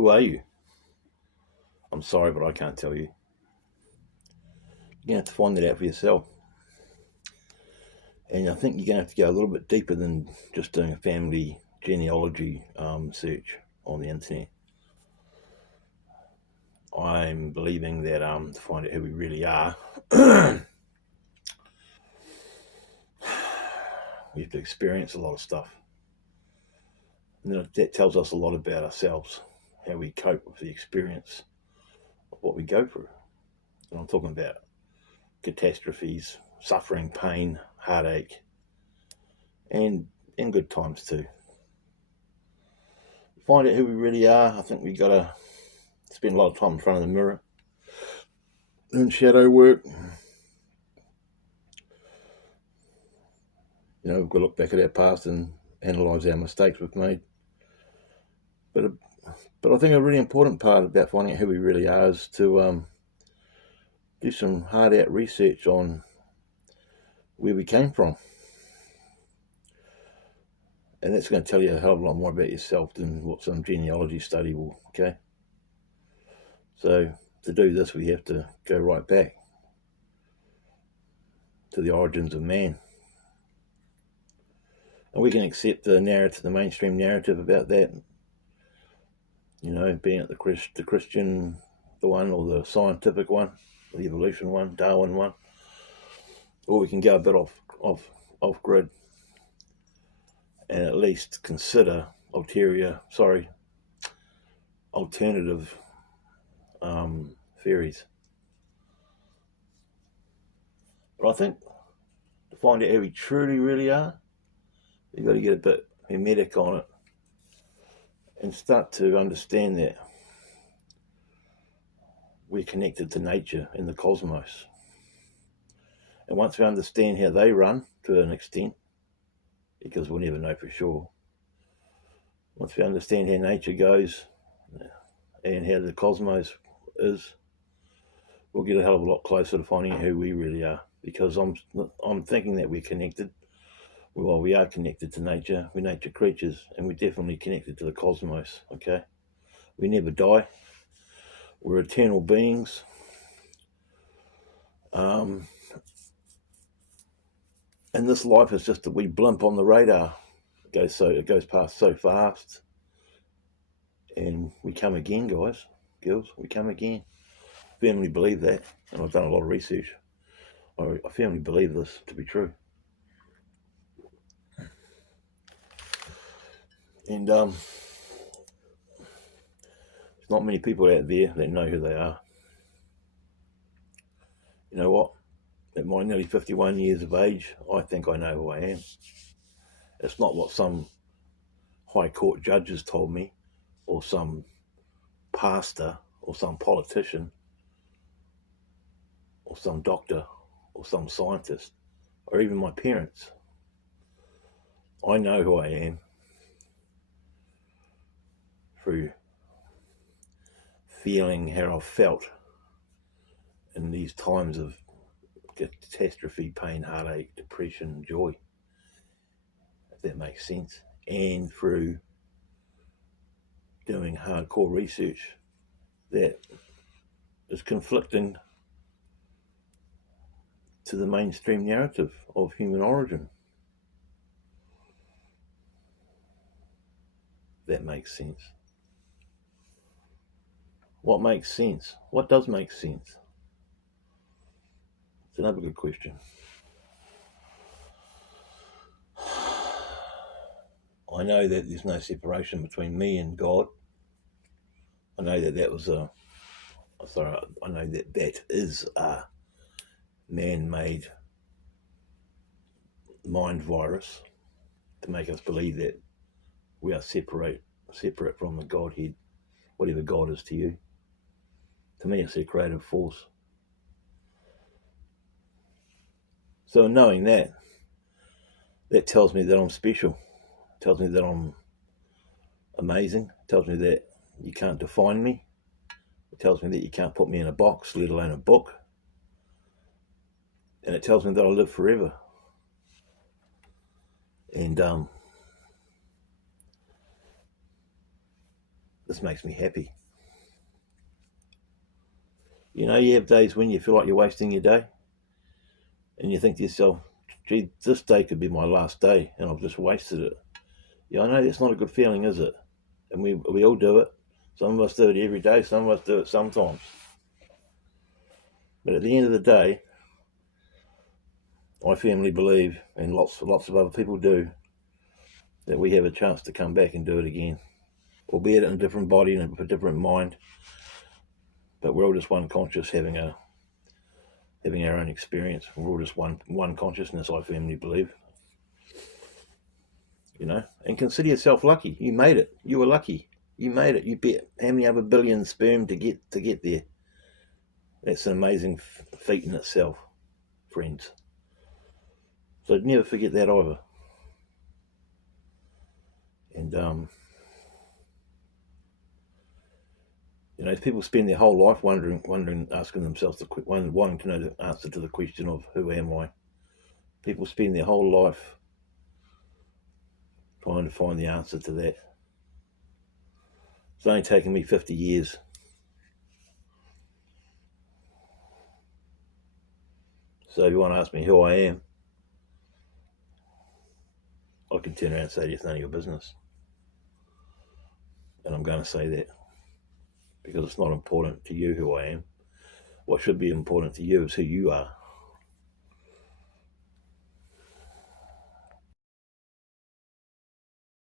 Who are you? I'm sorry, but I can't tell you. You're going to have to find that out for yourself. And I think you're going to have to go a little bit deeper than just doing a family genealogy search on the internet. I'm believing that to find out who we really are, we have to experience a lot of stuff. And that tells us a lot about ourselves, how we cope with the experience of what we go through. And I'm talking about catastrophes, suffering, pain, heartache, and in good times too. To find out who we really are, I think we got to spend a lot of time in front of the mirror, doing shadow work. We've got to look back at our past and analyse our mistakes we've made. But I think a really important part about finding out who we really are is to do some hard-out research on where we came from. And that's going to tell you a hell of a lot more about yourself than what some genealogy study will, okay? So to do this, we have to go right back to the origins of man. And we can accept the narrative, the mainstream narrative about that, being it the Christian, the one, or the scientific one, the evolution one, Darwin one, or we can go a bit off grid and at least consider alternative theories. But I think to find out who we truly really are, you've got to get a bit hermetic on it and start to understand that we're connected to nature and the cosmos. And once we understand how they run to an extent, because we'll never know for sure, once we understand how nature goes and how the cosmos is, we'll get a hell of a lot closer to finding out who we really are. Because I'm thinking that we're connected. Well, we are connected to nature. We're nature creatures, and we're definitely connected to the cosmos, okay? We never die. We're eternal beings. And this life is just a wee blimp on the radar. It goes past so fast. And we come again, guys, girls, we come again. I firmly believe that, and I've done a lot of research. I firmly believe this to be true. And there's not many people out there that know who they are. You know what? At my nearly 51 years of age, I think I know who I am. It's not what some high court judges told me, or some pastor, or some politician, or some doctor, or some scientist, or even my parents. I know who I am through feeling how I've felt in these times of catastrophe, pain, heartache, depression, joy, if that makes sense, and through doing hardcore research that is conflicting to the mainstream narrative of human origin. That makes sense. What makes sense? What does make sense? It's another good question. I know that there's no separation between me and God. I know that that is a man-made mind virus to make us believe that we are separate from the Godhead, whatever God is to you. To me, it's a creative force. So knowing that tells me that I'm special. It tells me that I'm amazing. It tells me that you can't define me. It tells me that you can't put me in a box, let alone a book. And it tells me that I live forever. And this makes me happy. You know, you have days when you feel like you're wasting your day, and you think to yourself, gee, this day could be my last day, and I've just wasted it. Yeah, I know that's not a good feeling, is it? And we all do it. Some of us do it every day, some of us do it sometimes. But at the end of the day, I firmly believe, and lots of other people do, that we have a chance to come back and do it again, albeit in a different body and a different mind. But we're all just one conscious, having our own experience. We're all just one consciousness, I firmly believe. You know, and consider yourself lucky. You made it. You were lucky. You made it. You bet how many other billion sperm to get there. That's an amazing feat in itself, friends. So never forget that either. And you know, people spend their whole life wondering, asking themselves wanting to know the answer to the question of who am I. People spend their whole life trying to find the answer to that. It's only taken me 50 years. So if you want to ask me who I am, I can turn around and say it's none of your business. And I'm going to say that because it's not important to you who I am. What should be important to you is who you are.